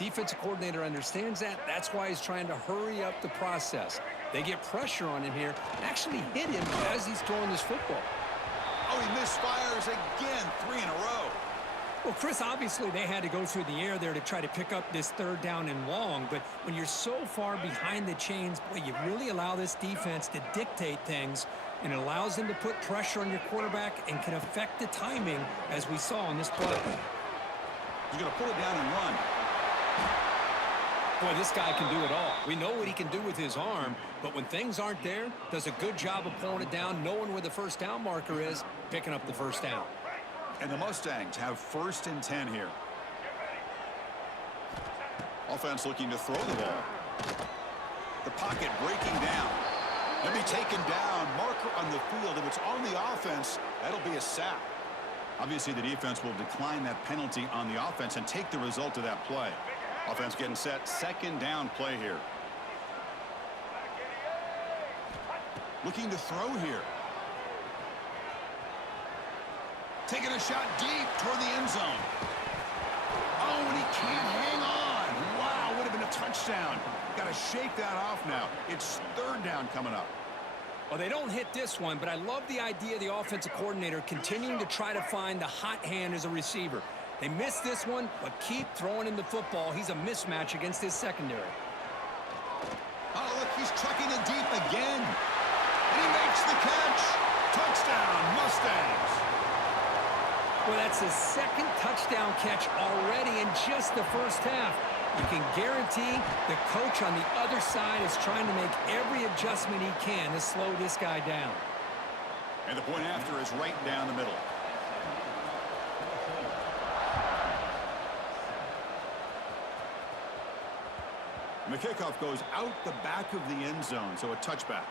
Defensive coordinator understands that. That's why he's trying to hurry up the process. They get pressure on him here, actually hit him as he's throwing this football. Oh, he misfires again, 3 in a row. Well, Chris, obviously they had to go through the air there to try to pick up this 3rd down and long, but when you're so far behind the chains, boy, you really allow this defense to dictate things, and it allows them to put pressure on your quarterback and can affect the timing, as we saw on this play. He's going to pull it down and run. Boy, this guy can do it all. We know what he can do with his arm, but when things aren't there, does a good job of pulling it down, knowing where the 1st down marker is, picking up the 1st down. And the Mustangs have 1st and 10 here. Offense looking to throw the ball. The pocket breaking down. They'll be taken down. Marker on the field. If it's on the offense, that'll be a sack. Obviously, the defense will decline that penalty on the offense and take the result of that play. Offense getting set. 2nd down play here. Looking to throw here. Taking a shot deep toward the end zone. Oh, and he can't hang on. Wow, would have been a touchdown. Got to shake that off now. It's 3rd down coming up. Well, they don't hit this one, but I love the idea of the offensive coordinator continuing to try to find the hot hand as a receiver. They missed this one, but keep throwing him the football. He's a mismatch against his secondary. Oh, look, he's trucking it deep again. And he makes the catch. Touchdown, Mustangs. Well, that's his 2nd touchdown catch already in just the 1st half. You can guarantee the coach on the other side is trying to make every adjustment he can to slow this guy down. And the point after is right down the middle. And the kickoff goes out the back of the end zone, so a touchback.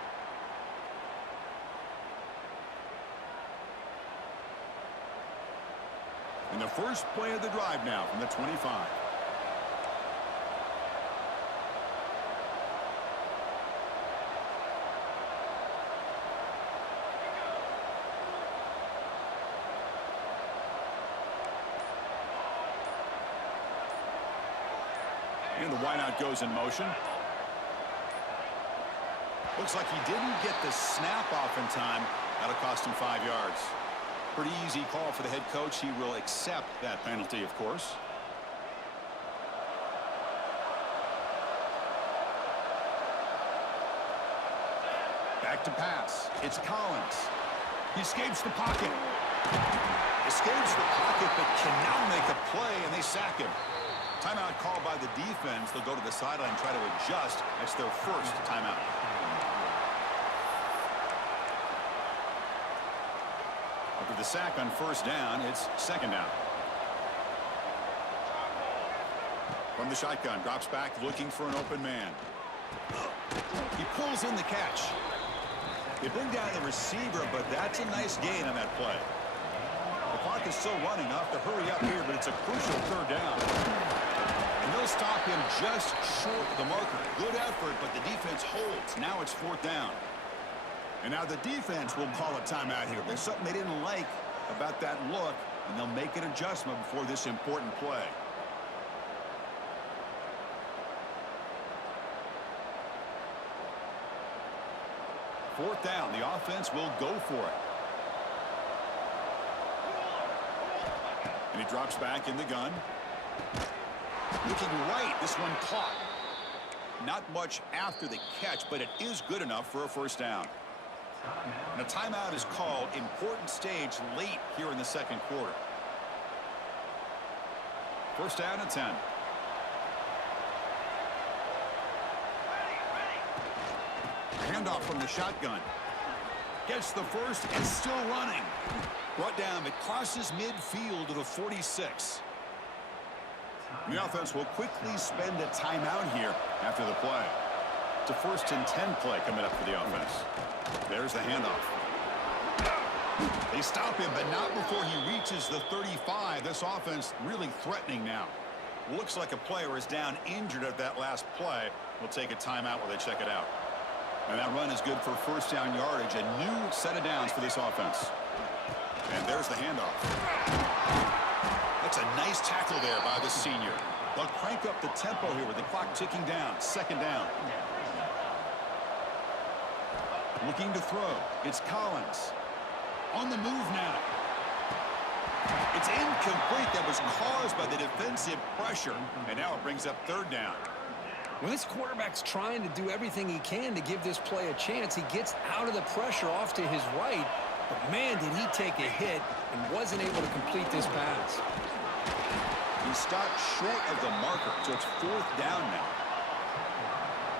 And the first play of the drive now from the 25. And the wideout goes in motion. Looks like he didn't get the snap off in time. That'll cost him 5 yards. Pretty easy call for the head coach. He will accept that penalty, of course. Back to pass. It's Collins. He escapes the pocket. Escapes the pocket, but can now make a play, and they sack him. Timeout called by the defense. They'll go to the sideline and try to adjust. That's their 1st timeout. After the sack on 1st down, it's 2nd down. From the shotgun, drops back looking for an open man. He pulls in the catch. They bring down the receiver, but that's a nice gain on that play. The clock is still running. They'll have to hurry up here, but it's a crucial 3rd down. And they'll stop him just short of the marker. Good effort, but the defense holds. Now it's 4th down. And now the defense will call a timeout here. There's something they didn't like about that look, and they'll make an adjustment before this important play. Fourth down. The offense will go for it. And he drops back in the gun. Looking right. This one caught. Not much after the catch, but it is good enough for a 1st down. And a timeout is called. Important stage late here in the 2nd quarter. 1st down and 10. Handoff from the shotgun. Gets the 1st and still running. Brought down. It crosses midfield to the 46. The offense will quickly spend a timeout here after the play. It's a 1st and 10 play coming up for the offense. There's the handoff. They stop him, but not before he reaches the 35. This offense really threatening now. Looks like a player is down injured at that last play. We'll take a timeout while they check it out. And that run is good for 1st down yardage. A new set of downs for this offense. And there's the handoff. That's a nice tackle there by the senior. They'll crank up the tempo here with the clock ticking down. Second down. Looking to throw. It's Collins. On the move now. It's incomplete. That was caused by the defensive pressure. And now it brings up third down. Well, this quarterback's trying to do everything he can to give this play a chance. He gets out of the pressure off to his right. But, man, did he take a hit and wasn't able to complete this pass. He stopped short of the marker, so it's fourth down now.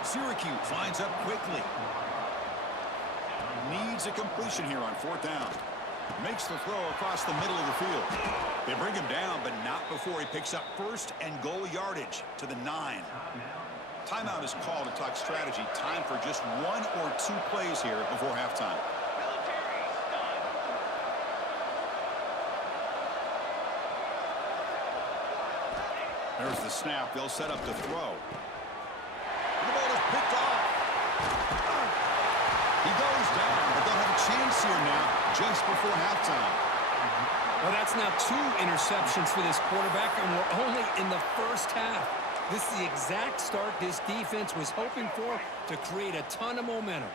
Syracuse lines up quickly. Needs a completion here on fourth down. Makes the throw across the middle of the field. They bring him down, but not before he picks up first and goal yardage to the 9. Timeout is called to talk strategy. Time for just 1 or 2 plays here before halftime. There's the snap. They'll set up the throw. The ball is picked off. He goes down, but they'll have a chance here now just before halftime. Well, that's now 2 interceptions for this quarterback, and we're only in the first half. This is the exact start this defense was hoping for to create a ton of momentum.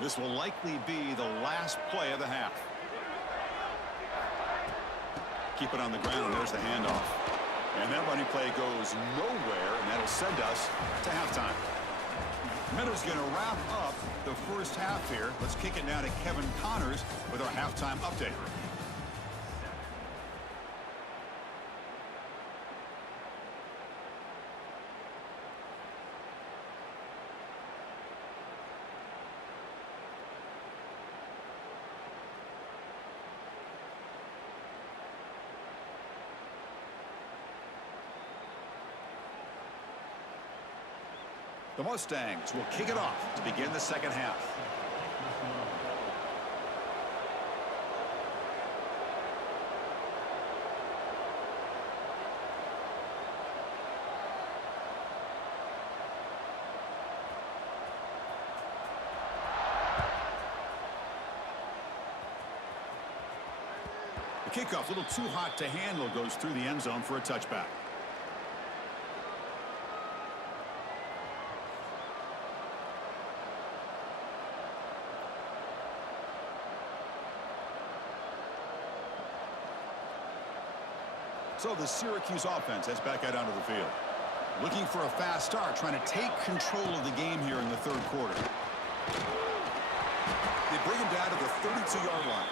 This will likely be the last play of the half. Keep it on the ground. There's the handoff. And that running play goes nowhere, and that'll send us to halftime. Meadow's going to wrap up the first half here. Let's kick it now to Kevin Connors with our halftime update. The Mustangs will kick it off to begin the second half. The kickoff, a little too hot to handle, goes through the end zone for a touchback. So the Syracuse offense heads back out onto the field. Looking for a fast start, trying to take control of the game here in the third quarter. They bring him down to the 32-yard line.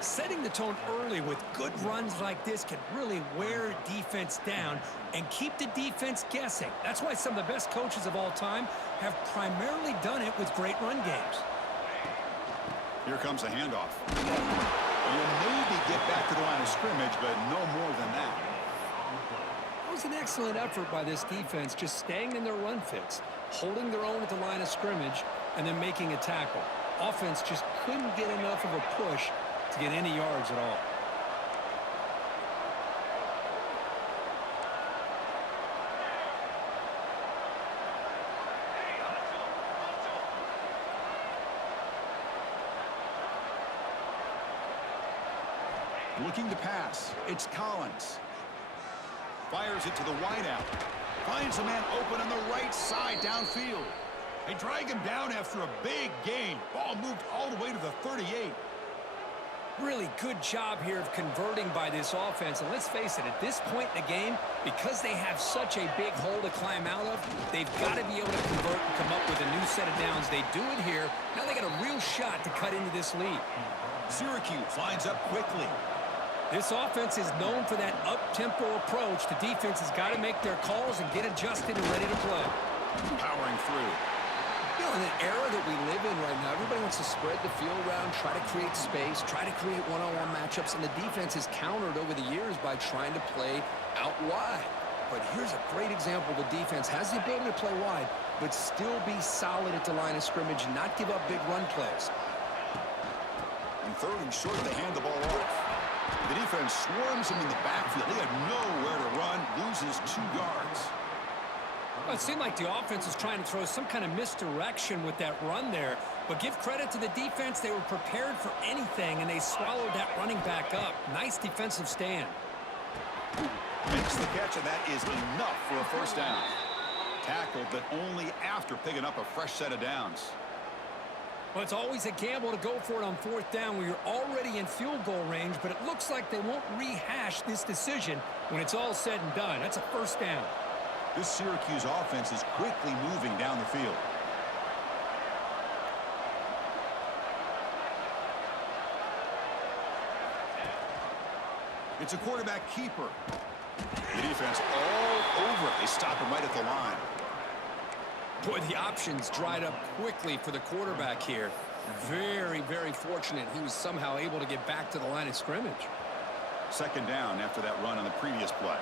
Setting the tone early with good runs like this can really wear defense down and keep the defense guessing. That's why some of the best coaches of all time have primarily done it with great run games. Here comes a handoff. You'll maybe get back to the line of scrimmage, but no more than that. It was an excellent effort by this defense, just staying in their run fits, holding their own at the line of scrimmage, and then making a tackle. Offense just couldn't get enough of a push to get any yards at all. Looking to pass. It's Collins. Fires it to the wideout. Finds a man open on the right side downfield. They drag him down after a big gain. Ball moved all the way to the 38. Really good job here of converting by this offense. And let's face it, at this point in the game, because they have such a big hole to climb out of, they've got to be able to convert and come up with a new set of downs. They do it here. Now they got a real shot to cut into this lead. Syracuse lines up quickly. This offense is known for that up-tempo approach. The defense has got to make their calls and get adjusted and ready to play. Powering through. You know, in the era that we live in right now, everybody wants to spread the field around, try to create space, try to create one-on-one matchups, and the defense has countered over the years by trying to play out wide. But here's a great example. The defense has the ability to play wide, but still be solid at the line of scrimmage and not give up big run plays. And third and short, they hand the ball off. The defense swarms him in the backfield. He had nowhere to run, loses 2 yards. Well, it seemed like the offense was trying to throw some kind of misdirection with that run there. But give credit to the defense. They were prepared for anything, and they swallowed that running back up. Nice defensive stand. Makes the catch, and that is enough for a first down. Tackled, but only after picking up a fresh set of downs. Well, it's always a gamble to go for it on fourth down when you're already in field goal range, but it looks like they won't rehash this decision when it's all said and done. That's a first down. This Syracuse offense is quickly moving down the field. It's a quarterback keeper. The defense all over it. They stop him right at the line. Boy, the options dried up quickly for the quarterback here. Very, very fortunate he was somehow able to get back to the line of scrimmage. Second down after that run on the previous play.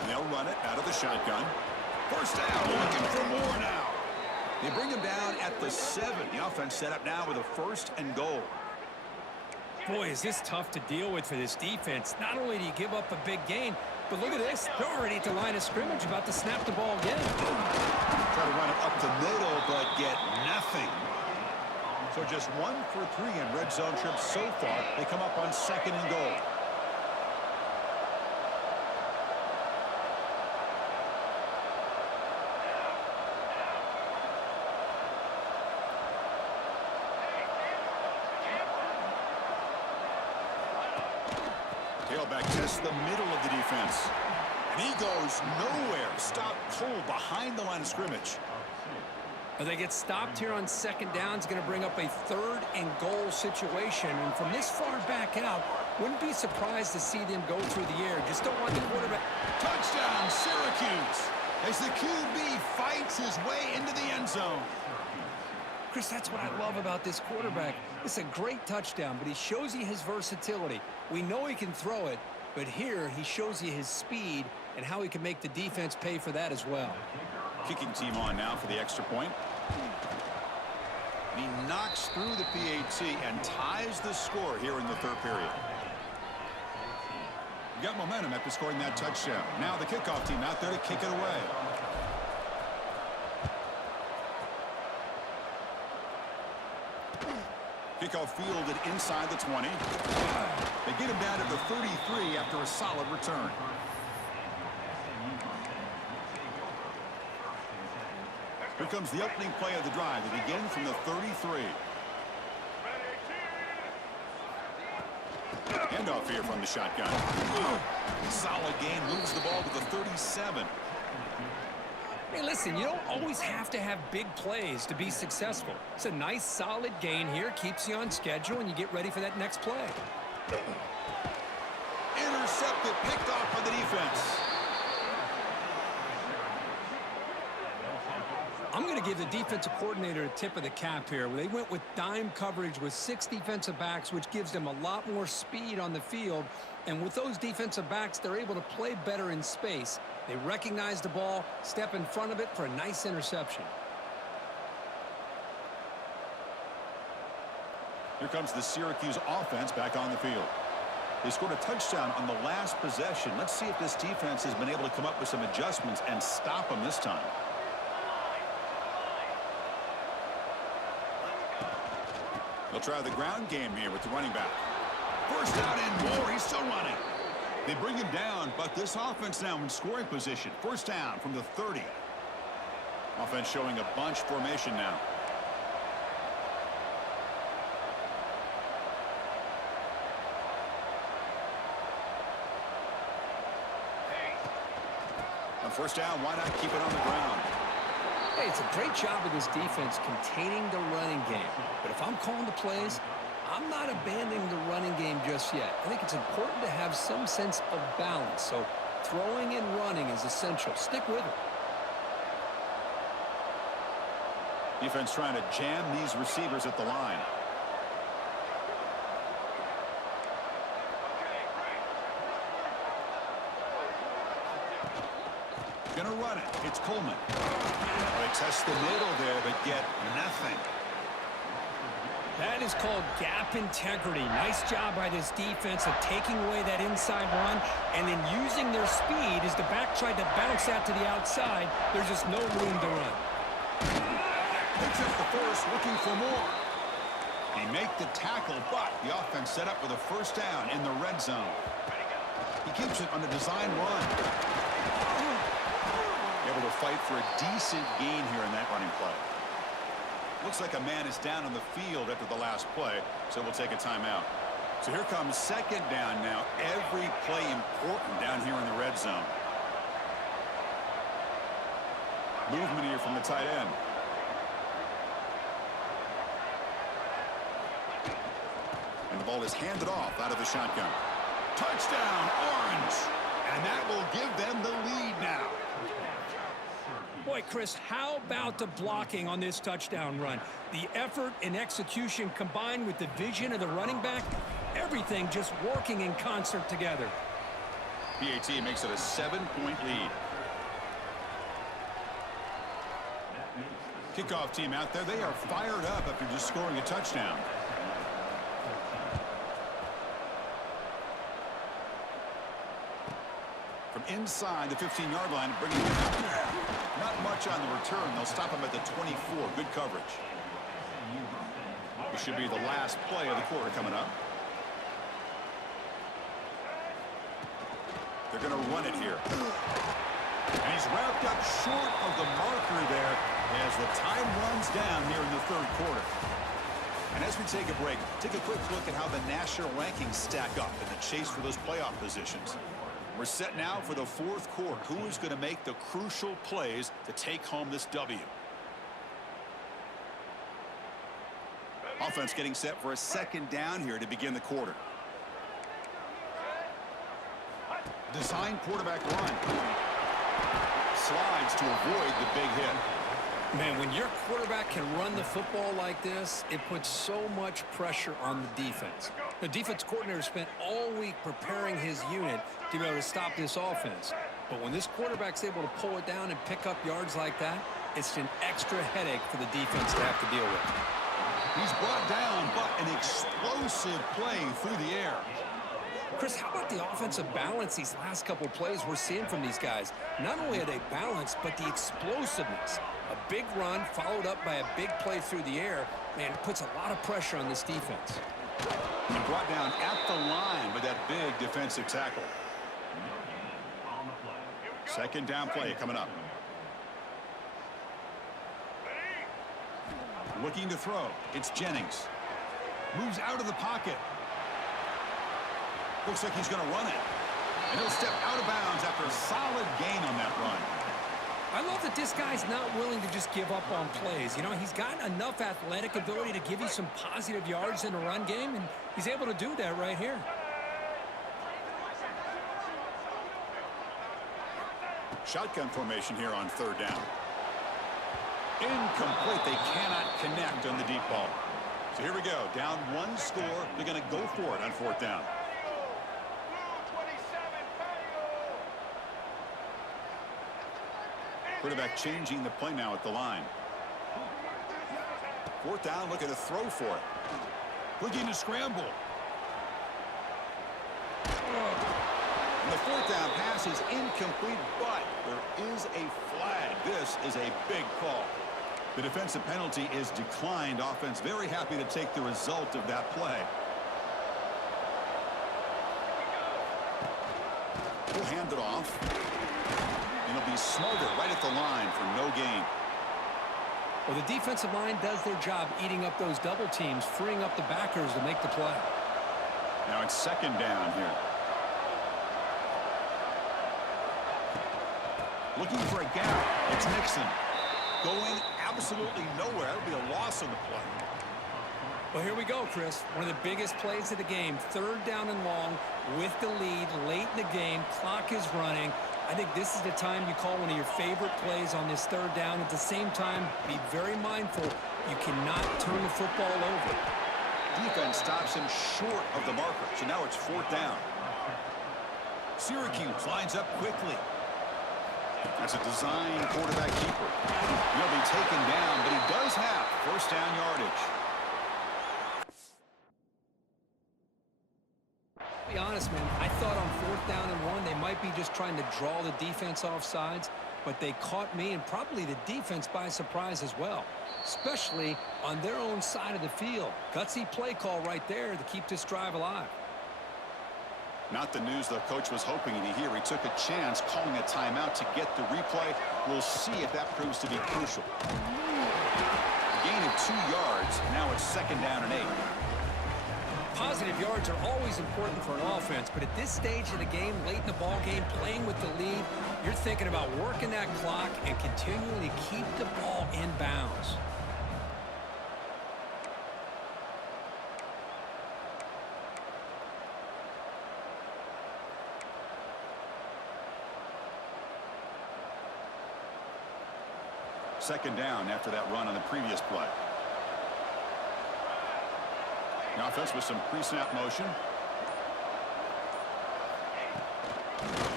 And they'll run it out of the shotgun. First down, looking for more now. They bring him down at the 7. The offense set up now with a first and goal. Boy, is this tough to deal with for this defense. Not only do you give up a big gain, but look at this. They're already at the line of scrimmage, about to snap the ball again. Try to run it up the middle, but get nothing. So just 1 for 3 in red zone trips so far. They come up on second and goal. Tailback tests the middle of the defense. And he goes nowhere. Stopped cold behind the line of scrimmage. Well, they get stopped here on second down. It's going to bring up a third and goal situation. And from this far back out, wouldn't be surprised to see them go through the air. Just don't want the quarterback. Touchdown, Syracuse, as the QB fights his way into the end zone. Chris, that's what I love about this quarterback. It's a great touchdown, but he shows you his versatility. We know he can throw it, but here he shows you his speed and how he can make the defense pay for that as well. Kicking team on now for the extra point. He knocks through the PAT and ties the score here in the third period. You got momentum after scoring that touchdown. Now the kickoff team out there to kick it away. Kickoff fielded inside the 20. They get him down to the 33 after a solid return. Here comes the opening play of the drive. They begin from the 33. Handoff here from the shotgun. Solid gain, moves the ball to the 37. Hey, listen, you don't always have to have big plays to be successful. It's a nice, solid gain here. Keeps you on schedule, and you get ready for that next play. Intercepted, picked off by the defense. I'm going to give the defensive coordinator a tip of the cap here. They went with dime coverage with 6 defensive backs, which gives them a lot more speed on the field. And with those defensive backs, they're able to play better in space. They recognize the ball, step in front of it for a nice interception. Here comes the Syracuse offense back on the field. They scored a touchdown on the last possession. Let's see if this defense has been able to come up with some adjustments and stop them this time. They'll try the ground game here with the running back. First down and more. He's still running. They bring him down, but this offense now in scoring position. First down from the 30. Offense showing a bunch formation now. On first down, why not keep it on the ground? Hey, it's a great job of this defense containing the running game. But if I'm calling the plays, I'm not abandoning the running game just yet. I think it's important to have some sense of balance. So throwing and running is essential. Stick with it. Defense trying to jam these receivers at the line. Gonna run it. It's Coleman. They test the middle there, but get nothing. That is called gap integrity. Nice job by this defense of taking away that inside run and then using their speed as the back tried to bounce out to the outside. There's just no room to run. Picks up the first, looking for more. They make the tackle, but the offense set up with a first down in the red zone. He keeps it on the design run. Able to fight for a decent gain here in that running play. Looks like a man is down on the field after the last play, so we'll take a timeout. So here comes second down now. Every play important down here in the red zone. Movement here from the tight end. And the ball is handed off out of the shotgun. Touchdown, Orange. And that will give them the lead now. Boy, Chris, how about the blocking on this touchdown run? The effort and execution combined with the vision of the running back, everything just working in concert together. PAT makes it a 7-point lead. Kickoff team out there, they are fired up after just scoring a touchdown. From inside the 15-yard line, bringing it up. Not much on the return. They'll stop him at the 24. Good coverage. This should be the last play of the quarter coming up. They're going to run it here. And he's wrapped up short of the marker there as the time runs down here in the third quarter. And as we take a break, take a quick look at how the national rankings stack up in the chase for those playoff positions. We're set now for the fourth quarter. Who is going to make the crucial plays to take home this W? Offense getting set for a second down here to begin the quarter. Design quarterback run. Slides to avoid the big hit. Man, when your quarterback can run the football like this, it puts so much pressure on the defense. The defense coordinator spent all week preparing his unit to be able to stop this offense. But when this quarterback's able to pull it down and pick up yards like that, it's an extra headache for the defense to have to deal with. He's brought down, but an explosive play through the air. Chris, how about the offensive balance these last couple plays we're seeing from these guys? Not only are they balanced, but the explosiveness. A big run followed up by a big play through the air, man, it puts a lot of pressure on this defense. And brought down at the line with that big defensive tackle. Second down play coming up. Looking to throw. It's Jennings. Moves out of the pocket. Looks like he's going to run it. And he'll step out of bounds after a solid gain on that run. I love that this guy's not willing to just give up on plays. You know, he's got enough athletic ability to give you some positive yards in the run game, and he's able to do that right here. Shotgun formation here on third down. Incomplete. They cannot connect on the deep ball. So here we go. Down one score. They're going to go for it on fourth down. Quarterback changing the play now at the line. Fourth down, looking to throw for it. Looking to scramble. And the fourth down pass is incomplete, but there is a flag. This is a big call. The defensive penalty is declined. Offense very happy to take the result of that play. He'll hand it off. And he'll be smarter right at the line for no gain. Well, the defensive line does their job eating up those double teams, freeing up the backers to make the play. Now it's second down here. Looking for a gap. It's Nixon. Going absolutely nowhere. It'll be a loss on the play. Well, here we go, Chris. One of the biggest plays of the game. Third down and long with the lead late in the game. Clock is running. I think this is the time you call one of your favorite plays on this third down. At the same time, be very mindful. You cannot turn the football over. Defense stops him short of the marker. So now it's fourth down. Syracuse lines up quickly. That's a design quarterback keeper. He'll be taken down, but he does have first down yardage. To be honest, man, I thought on fourth down and one, they might be just trying to draw the defense off sides. but they caught me and probably the defense by surprise as well, especially on their own side of the field. Gutsy play call right there to keep this drive alive. Not the news the coach was hoping to hear. He took a chance calling a timeout to get the replay. We'll see if that proves to be crucial. A gain of 2 yards. Now it's 2nd down and 8. Positive yards are always important for an offense, but at this stage of the game, late in the ball game, playing with the lead, you're thinking about working that clock and continuing to keep the ball in bounds. Second down after that run on the previous play. The offense with some pre-snap motion.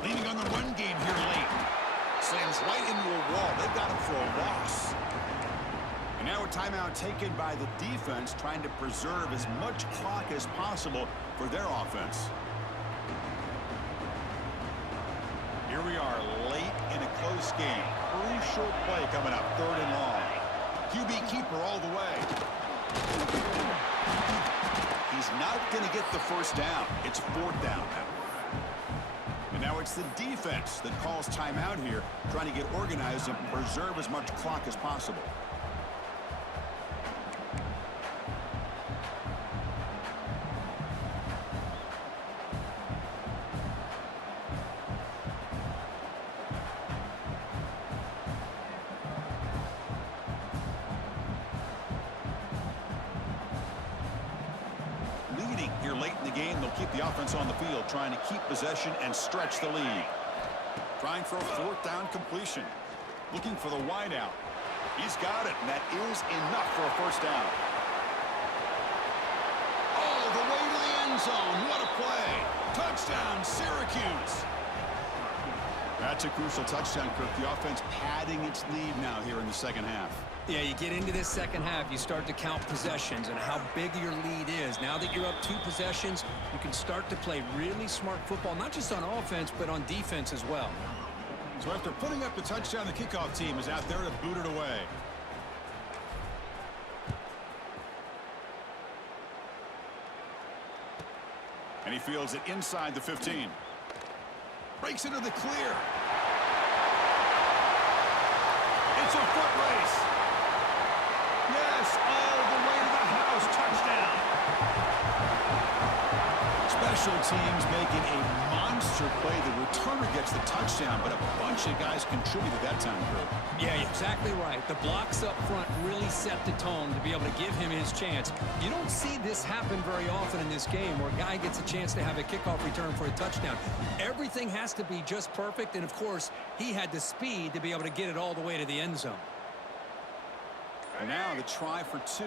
Leaning on the run game here late. Slams right into a wall. They've got him for a loss. And now a timeout taken by the defense, trying to preserve as much clock as possible for their offense. Here we are late in a close game. Crucial play coming up, 3rd and long. QB keeper all the way. He's not going to get the first down. It's 4th down now. And now it's the defense that calls timeout here, trying to get organized and preserve as much clock as possible. Here late in the game, they'll keep the offense on the field, trying to keep possession and stretch the lead. Trying for a 4th down completion. Looking for the wideout. He's got it, and that is enough for a 1st down. Oh, the way to the end zone. What a play. Touchdown, Syracuse. That's a crucial touchdown, Kirk. The offense padding its lead now here in the 2nd half. Yeah, you get into this 2nd half, you start to count possessions and how big your lead is. Now that you're up 2 possessions, you can start to play really smart football, not just on offense, but on defense as well. So after putting up the touchdown, the kickoff team is out there to boot it away. And he fields it inside the 15. Breaks into the clear. It's a foot race. Yes, all the way to the house. Touchdown. Special teams making a monster play. The returner gets the touchdown, but a bunch of guys contributed that time, Drew. Yeah, you're exactly right. The blocks up front really set the tone to be able to give him his chance. You don't see this happen very often in this game where a guy gets a chance to have a kickoff return for a touchdown. Everything has to be just perfect, and of course, he had the speed to be able to get it all the way to the end zone. And now the try for 2.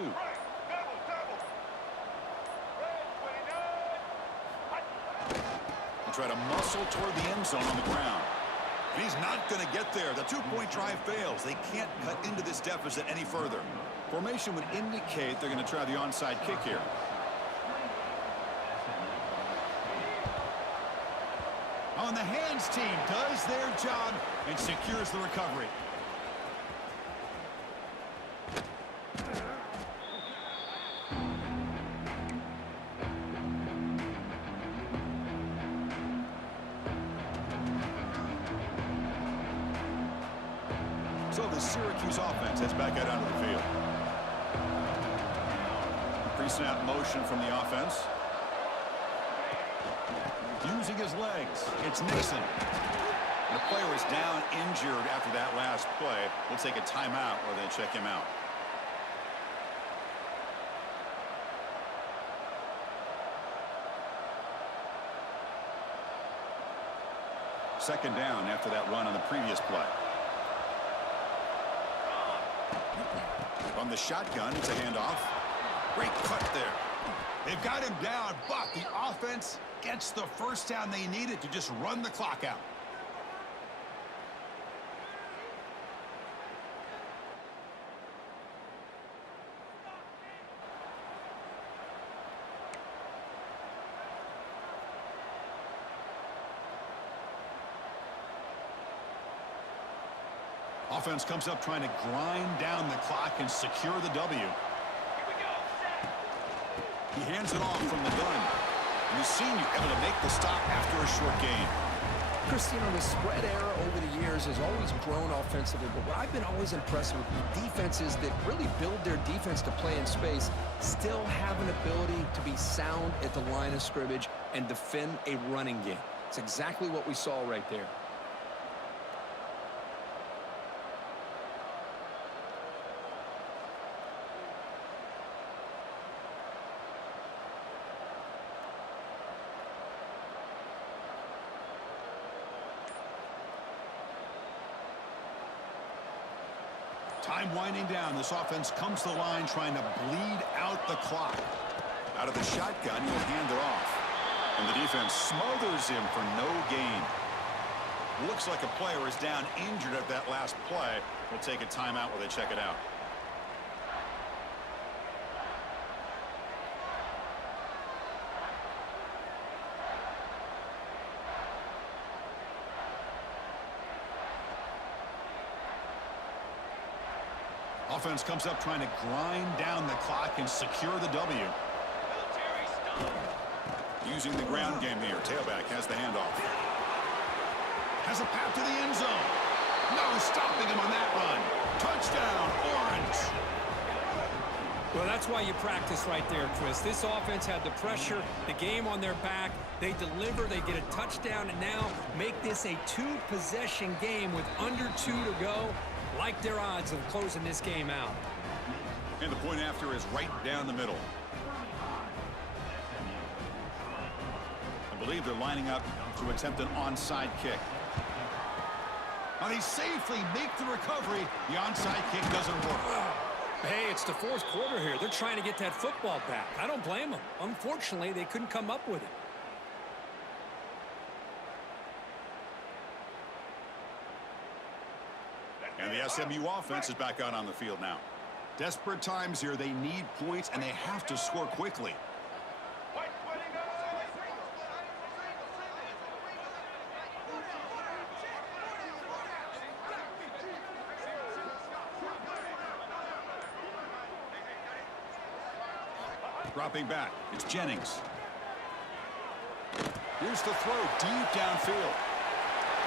He'll try to muscle toward the end zone on the ground. And he's not going to get there. The 2-point try fails. They can't cut into this deficit any further. Formation would indicate they're going to try the onside kick here. On the hands team does their job and secures the recovery. So the Syracuse offense heads back out onto the field. Pre-snap motion from the offense. Using his legs, it's Nixon. The player is down injured after that last play. We'll take a timeout or they check him out. Second down after that run on the previous play. From the shotgun, it's a handoff. Great cut there. They've got him down, but the offense gets the first down they needed to just run the clock out. Offense comes up trying to grind down the clock and secure the W. He hands it off from the gun. And he's seen you able to make the stop after a short gain. Chris, you know, the spread era over the years has always grown offensively, but what I've been always impressed with defenses that really build their defense to play in space still have an ability to be sound at the line of scrimmage and defend a running game. It's exactly what we saw right there. Time winding down. This offense comes to the line trying to bleed out the clock. Out of the shotgun, he'll hand it off. And the defense smothers him for no gain. Looks like a player is down injured at that last play. We'll take a timeout while they check it out. Offense comes up trying to grind down the clock and secure the W. Using the ground game here. Tailback has the handoff. Has a path to the end zone. No stopping him on that run. Touchdown, Orange. Well, that's why you practice right there, Chris. This offense had the pressure, the game on their back. They deliver, they get a touchdown, and now make this a two-possession game with under 2 to go. Like their odds of closing this game out. And the point after is right down the middle. I believe they're lining up to attempt an onside kick. Now they safely make the recovery. The onside kick doesn't work. Hey, it's the fourth quarter here. They're trying to get that football back. I don't blame them. Unfortunately, they couldn't come up with it. And the SMU offense is back out on the field now. Desperate times here. They need points, and they have to score quickly. Dropping back. It's Jennings. Here's the throw deep downfield.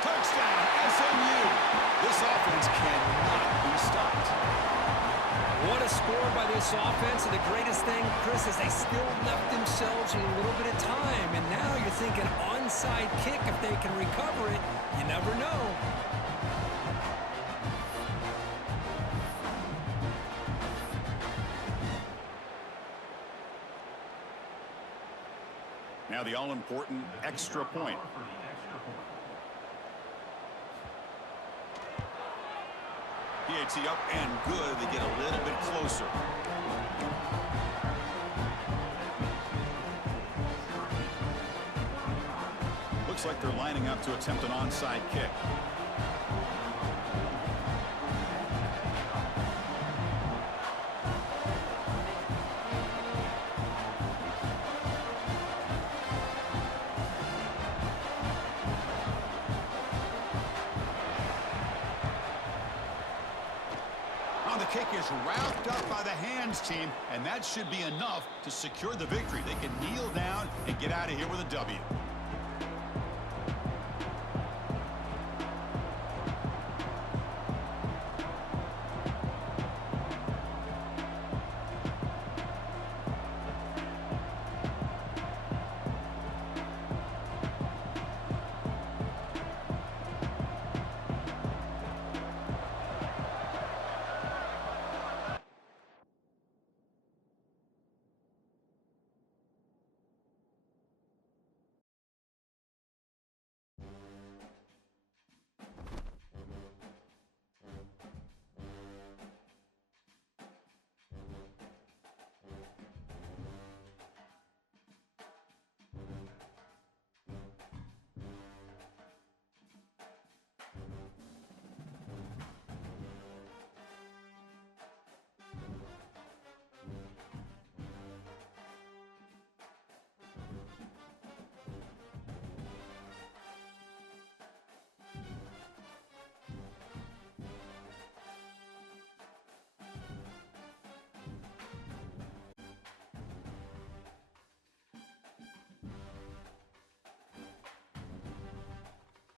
Touchdown, SMU. This offense cannot be stopped. What a score by this offense. And the greatest thing, Chris, is they still left themselves a little bit of time. And now you're thinking onside kick if they can recover it. You never know. Now the all-important extra point. PAT up and good. They get a little bit closer. Looks like they're lining up to attempt an onside kick. Kick is wrapped up by the hands team, and that should be enough to secure the victory. They can kneel down and get out of here with a W.